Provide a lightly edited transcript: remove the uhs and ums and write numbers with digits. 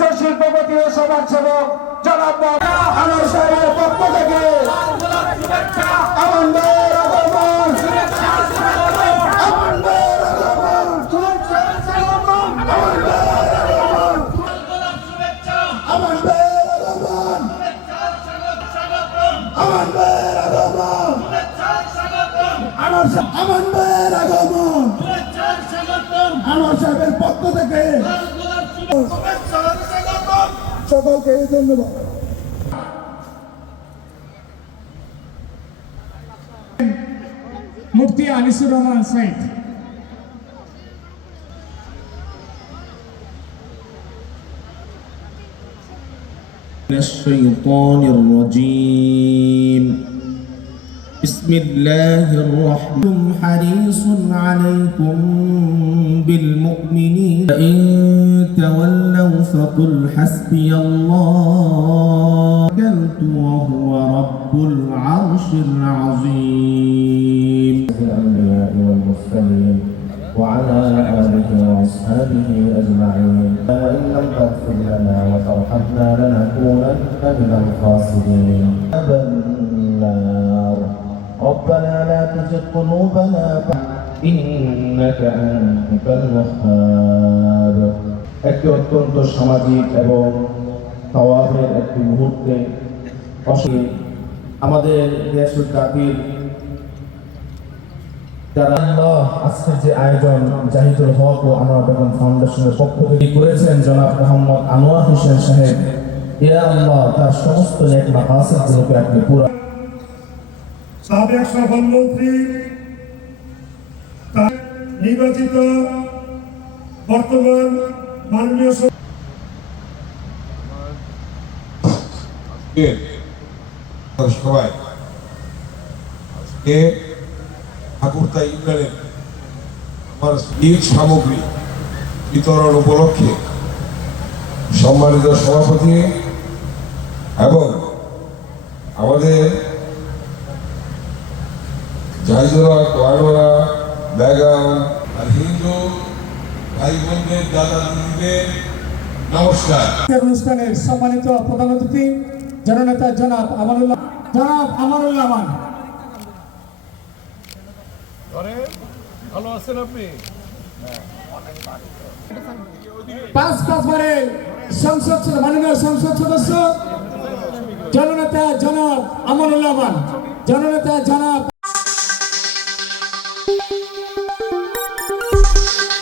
বিশিষ্ট শিল্পপতি ও সমাজসেবক জনাব আনোয়ার সাহেবের পক্ষ থেকে আমান ভাইয়ের আগমন, আমান ভাইয়ের আগমন, আমান ভাইয়ের আগমন, আমান ভাইয়ের আগমন, আমান ভাইয়ের আগমন, আমান ভাইয়ের আগমন, আনোয়ার সাহেবের পক্ষ থেকে সকলকে ধন্যবাদ। মুফতি আনিসুর রহমান সাইদ। الشيطان الرجيم بسم الله الرحمن حريص عليكم بالمؤمنين إن تولوا فقل حسبي الله توكلت وهو رب العرش العظيم الأنبياء والمرسلين وعلى آله وأصحابه أجمعين وإن لم تغفر لنا وترحمنا لنكونن من الخاسرين النار ربنا لا تزغ قلوبنا إنك أنت الوهاب একটি অত্যন্ত সামাজিক এবং সওয়াবের একটি মুহূর্তে আমাদের দেশ ও জাতির যারা আজকের যে আয়োজন জাহিদুল হক ও আনোয়ার বেগম ফাউন্ডেশনের পক্ষ থেকে করেছেন জনাব মোহাম্মদ আনোয়ার হোসেন সাহেব, ইয়া আল্লাহ তার সমস্ত নেক মাকাসিদগুলোকে আপনি পুরা সাবেক সভাপতি নির্বাচিত বর্তমান মাননীয় সবাই আজকে ঠাকুরতা ইউনিয়নের আমার ঈদ সামগ্রী বিতরণ উপলক্ষে সম্মানিত সভাপতি এবং আমাদের জাহিদুরা কোয়ানোরা বেগম আর হিন্দু ভাই বোনদের দাদা দিদিদের নমস্কার। অনুষ্ঠানের সম্মানিত প্রধান অতিথি জননেতা জনাব আমানুল্লাহ আমান। ভালো আছেন আপনি? পাঁচবারের মাননীয় সংসদ সদস্য জননেতা জনাব আমানুল্লাহ আমান, জননেতা জনাব